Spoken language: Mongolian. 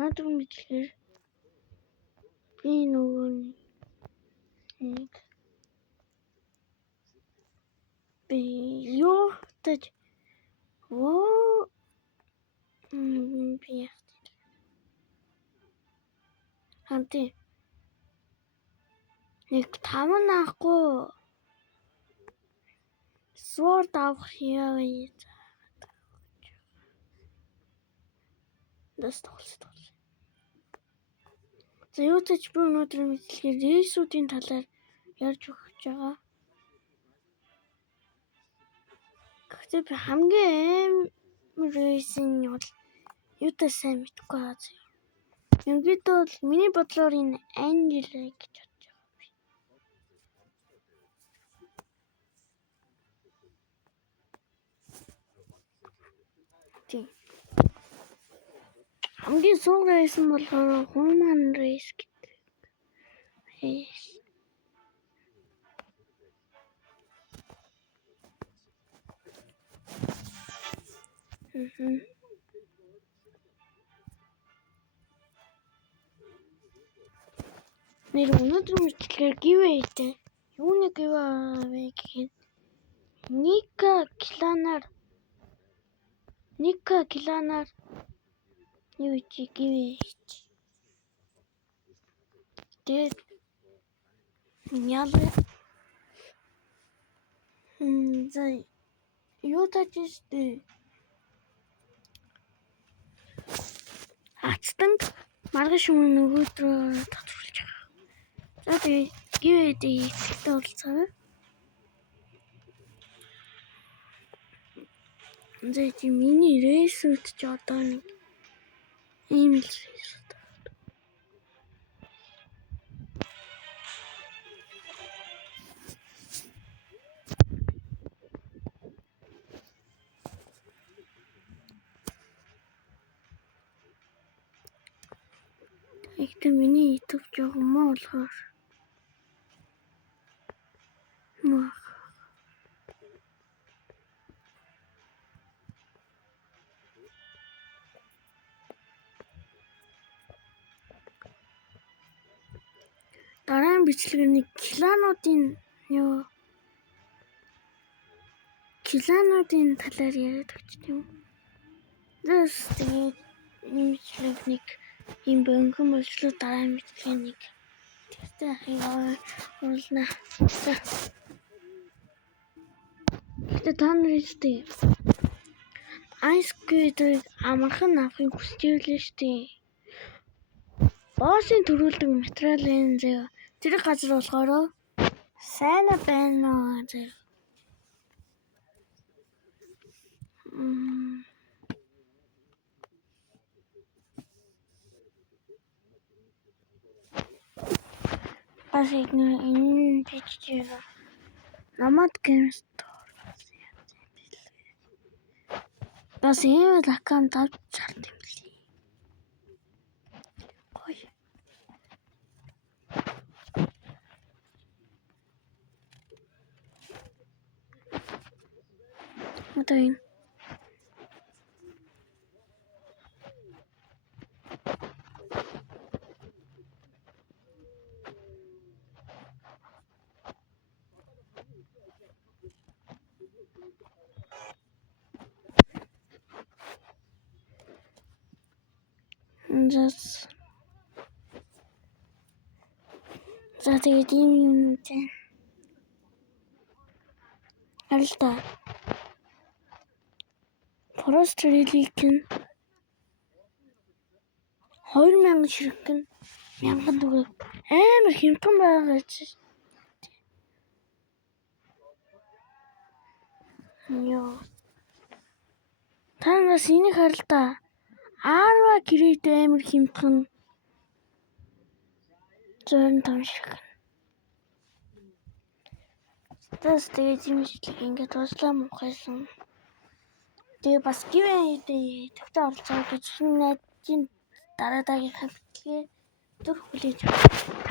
Өнөөдөр мэдлэгээр би нөгөө нэг би юу гэж би хамтын нэг 5 наахгүй sword авах яа. За юу ч би өнөөдөр мэдлэгээр рейсүүдийн талаар ярьж өгч байгаа. Гэхдээ би хамгийн рейсing бол юутай сайн мэдгүй байгаа. Ерөнхийдөө бол миний бодлоор энэ Angel гэж бодож байгаа би. Тийм. Хамгийн суур рейс нь болохоор Human Race гэдэг. Нэр өнөөдөр мэдлэгээр giveaway-тэй. Юуны giveaway гэхээр Ника Кланаар юу чи giveaway. Тэгээд яла за юу таажтэй ацтанг маргааш өмнө нөгөөдрөө татварлаж байгаа. За тэгээд giveaway-тэй ихтэй уулзгаа. За тийм миний рейсүүд ч одоо нэг ийм л рейс. Ихтэй миний YouTube жоохон муу болохоор дараагийн бичлэгээр нэг клануудын талаар яриад өгч тийм. Тэгээд энэ бичлэг нэг ийм бөнгөн болчлоо дараагийн бичлэг нэг тэгтээ хаяа за. Гэтэ та нарыг Ice Squid-ийг амархан авахыг хүсэж ирлээ штий. Боссын төрүүлдэг материалын зэрэг газар болохоор сайн байна зэ. Бас энэ бичиж намад Game Store бас ийм аккаунт авч чарт юм лээ. Гоё. Одоо энэ за тэгээд ийм юм тийм. Алда. Forest Relic нь 2000 ширхэг нь 1000 төгрөг амар хямдхан байгаа ч. Йоо. Танаас энийг харал та. Арва грейд амар хямдхан 125 ширхэг. Тэгээд юм шиг ингээд туслаа мухайсан. Тэгээ бас giveaway-тэй төвтэй оролцоо гэж найдаж дараагийн хамтлагийн дүр хүлээж авах.